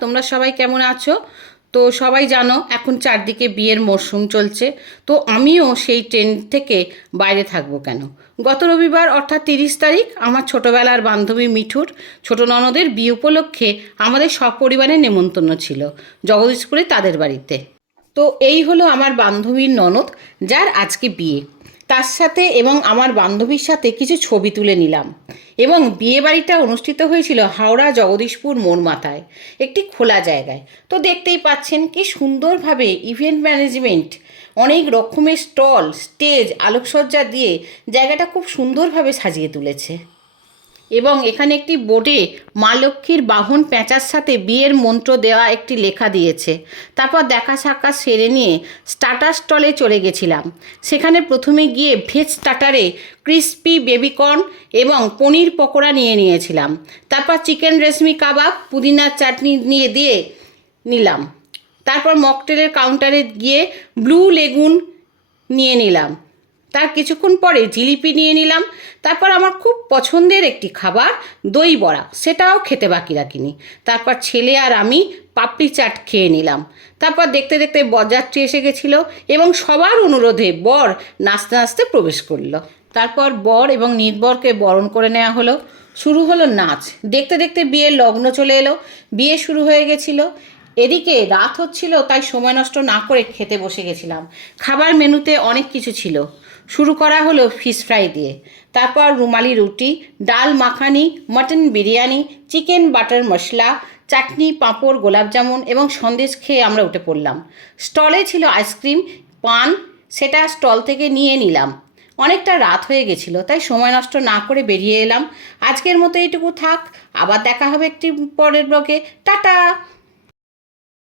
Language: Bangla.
তোমরা সবাই কেমন আছো? তো সবাই জানো এখন চারদিকে বিয়ের মরশুম চলছে। তো আমিও সেই ট্রেন্ড থেকে বাইরে থাকবো কেন? গত রবিবার অর্থাৎ 30 তারিখ আমার ছোটোবেলার বান্ধবী মিঠুর ছোটো ননদের বিয়ে উপলক্ষে আমাদের সপরিবারের নেমন্তন্ন ছিল জগদীশপুরে তাদের বাড়িতে। তো এই হলো আমার বান্ধবীর ননদ, যার আজকে বিয়ে। তার সাথে এবং আমার বান্ধবীর সাথে কিছু ছবি তুলে নিলাম। এবং বিয়ে বাড়িটা অনুষ্ঠিত হয়েছিল হাওড়া জগদীশপুর মোড় মাথায়, একটি খোলা জায়গায়। তো দেখতেই পাচ্ছেন কি সুন্দরভাবে ইভেন্ট ম্যানেজমেন্ট, অনেক রকমের স্টল, স্টেজ, আলোকসজ্জা দিয়ে জায়গাটা খুব সুন্দরভাবে সাজিয়ে তুলেছে। এবং এখানে একটি বোর্ডে মা লক্ষ্মীর বাহন পেঁচার সাথে বিয়ের মন্ত্র দেওয়া একটি লেখা দিয়েছে। তারপর দেখা সাক্ষাৎ সেরে নিয়ে স্টার্টার স্টলে চলে গেছিলাম। সেখানে প্রথমে গিয়ে ভেজ স্টার্টারে ক্রিস্পি বেবিকর্ন এবং পনির পকোড়া নিয়ে নিয়েছিলাম। তারপর চিকেন রেশমি কাবাব, পুদিনার চাটনি নিয়ে দিয়ে নিলাম। তারপর মকটেলের কাউন্টারে গিয়ে ব্লু লেগুন নিয়ে নিলাম। তার কিছুক্ষণ পরে জিলিপি নিয়ে নিলাম। তারপর আমার খুব পছন্দের একটি খাবার দই বড়া, সেটাও খেতে বাকি রাখিনি। তারপর ছেলে আর আমি পাপড়ি চাট খেয়ে নিলাম। তারপর দেখতে দেখতে বরযাত্রী এসে গেছিলো এবং সবার অনুরোধে বর নাচতে নাচতে প্রবেশ করলো। তারপর বর এবং নির্বরকে বরণ করে নেওয়া হলো। শুরু হলো নাচ। দেখতে দেখতে বিয়ের লগ্ন চলে এলো। বিয়ে শুরু হয়ে গেছিলো। এদিকে রাত হচ্ছিল, তাই সময় নষ্ট না করে খেতে বসে গেছিলাম। খাবার মেনুতে অনেক কিছু ছিল। শুরু করা হলো ফিশ ফ্রাই দিয়ে, তারপর rumali roti, dal makhani, mutton biryani, chicken butter masala, chutney, papad, gulab jamun এবং সন্দেশ খেয়ে আমরা উঠে পড়লাম। স্টলে ছিল আইসক্রিম, পান, সেটা স্টল থেকে নিয়ে নিলাম। অনেকটা রাত হয়ে গেছিলো, তাই সময় নষ্ট না করে বেরিয়ে এলাম। আজকের মতো এইটুকু থাক, আবার দেখা হবে একটি পরের ব্লগে। টাটা।